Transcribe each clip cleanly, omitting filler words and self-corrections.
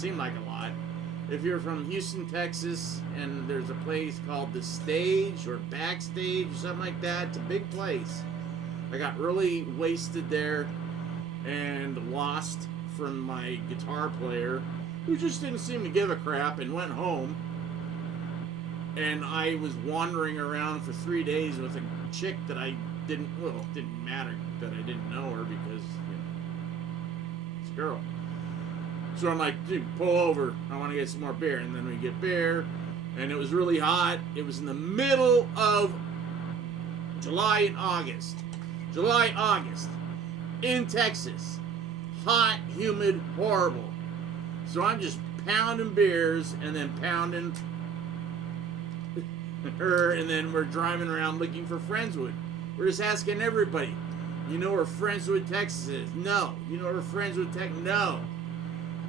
seem like a lot. If you're from Houston, Texas, and there's a place called The Stage or Backstage or something like that, it's a big place. I got really wasted there and lost from my guitar player, who just didn't seem to give a crap, and went home. And I was wandering around for 3 days with a chick that I didn't, well, it didn't matter that I didn't know her because, it's a girl. So I'm like, dude, pull over. I want to get some more beer. And then we get beer, and it was really hot. It was in the middle of July and August. July, August. In Texas. Hot, humid, horrible. So I'm just pounding beers and then pounding her, and then we're driving around looking for Friendswood. We're just asking everybody, you know where Friendswood, Texas is? No. You know where Friendswood, Texas? No.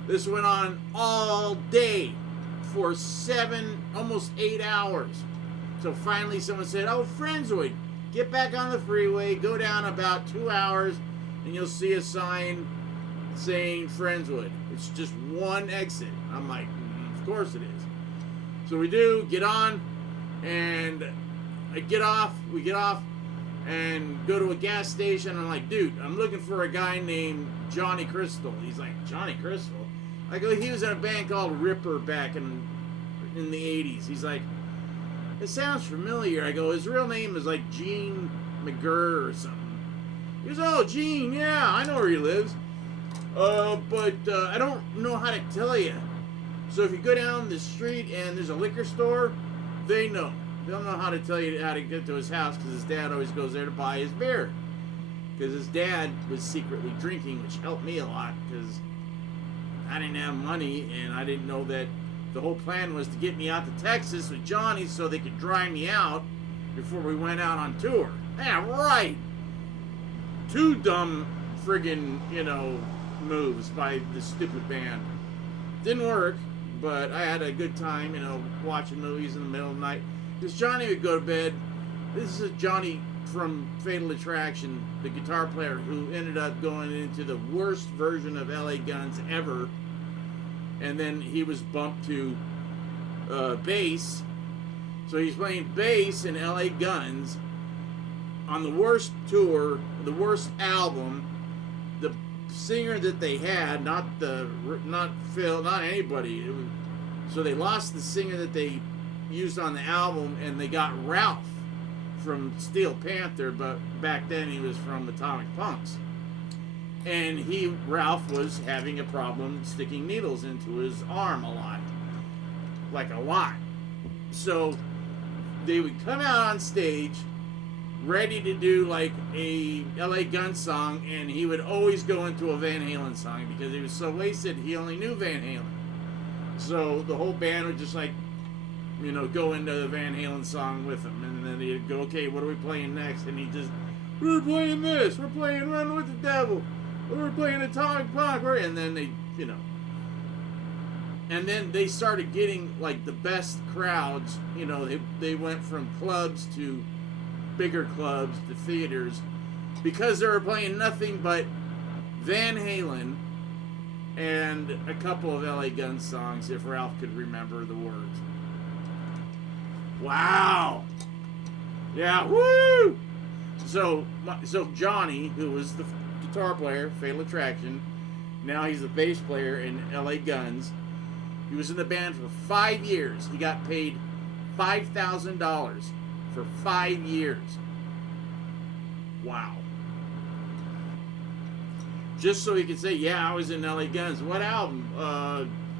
This went on all day for 7, almost 8 hours. So finally someone said, oh, Friendswood, get back on the freeway, go down about 2 hours, and you'll see a sign saying Friendswood. It's just one exit. I'm like, of course it is. So we do, get on, and we get off, and go to a gas station. I'm like, dude, I'm looking for a guy named Johnny Crystal. He's like, Johnny Crystal? I go, he was in a band called Ripper back in the 80s. He's like, it sounds familiar. I go, his real name is like Gene McGurr or something. He goes, oh, Gene, yeah, I know where he lives. But I don't know how to tell you. So if you go down the street and there's a liquor store, they know. They'll know how to tell you how to get to his house, because his dad always goes there to buy his beer. Because his dad was secretly drinking, which helped me a lot, because I didn't have money, and I didn't know that the whole plan was to get me out to Texas with Johnny so they could dry me out before we went out on tour. Yeah, right. Two dumb friggin', moves by the stupid band. Didn't work, but I had a good time, watching movies in the middle of the night. Because Johnny would go to bed. This is Johnny from Fatal Attraction, the guitar player who ended up going into the worst version of LA Guns ever. And then he was bumped to bass. So he's playing bass in LA Guns on the worst tour, the worst album. The singer that they had, not Phil, not anybody. So they lost the singer that they used on the album, and they got Ralph from Steel Panther, but back then he was from Atomic Punks. And Ralph was having a problem sticking needles into his arm a lot. Like a lot. So they would come out on stage ready to do like a LA Gun song, and he would always go into a Van Halen song because he was so wasted he only knew Van Halen. So the whole band would just like, go into the Van Halen song with him, and then he'd go, okay, what are we playing next? And he'd just, we're playing this, we're playing Run with the Devil, we're playing Atomic Punk, and then they, and then they started getting like the best crowds. They went from clubs to bigger clubs to theaters because they were playing nothing but Van Halen and a couple of LA Gun songs, if Ralph could remember the words. Wow. Yeah, woo! So Johnny, who was the guitar player, Fatal Attraction, now he's the bass player in LA Guns. He was in the band for 5 years. He got paid $5,000 for 5 years. Wow. Just so he could say, yeah, I was in LA Guns. What album?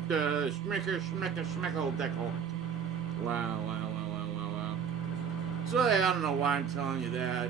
The Schmeckle Deckle. Wow. So I don't know why I'm telling you that.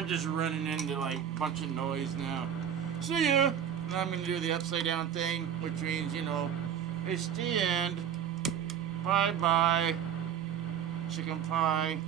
I'm just running into like a bunch of noise now. See ya. Now I'm going to do the upside down thing, which means, you know, it's the end. Bye bye. Chicken pie.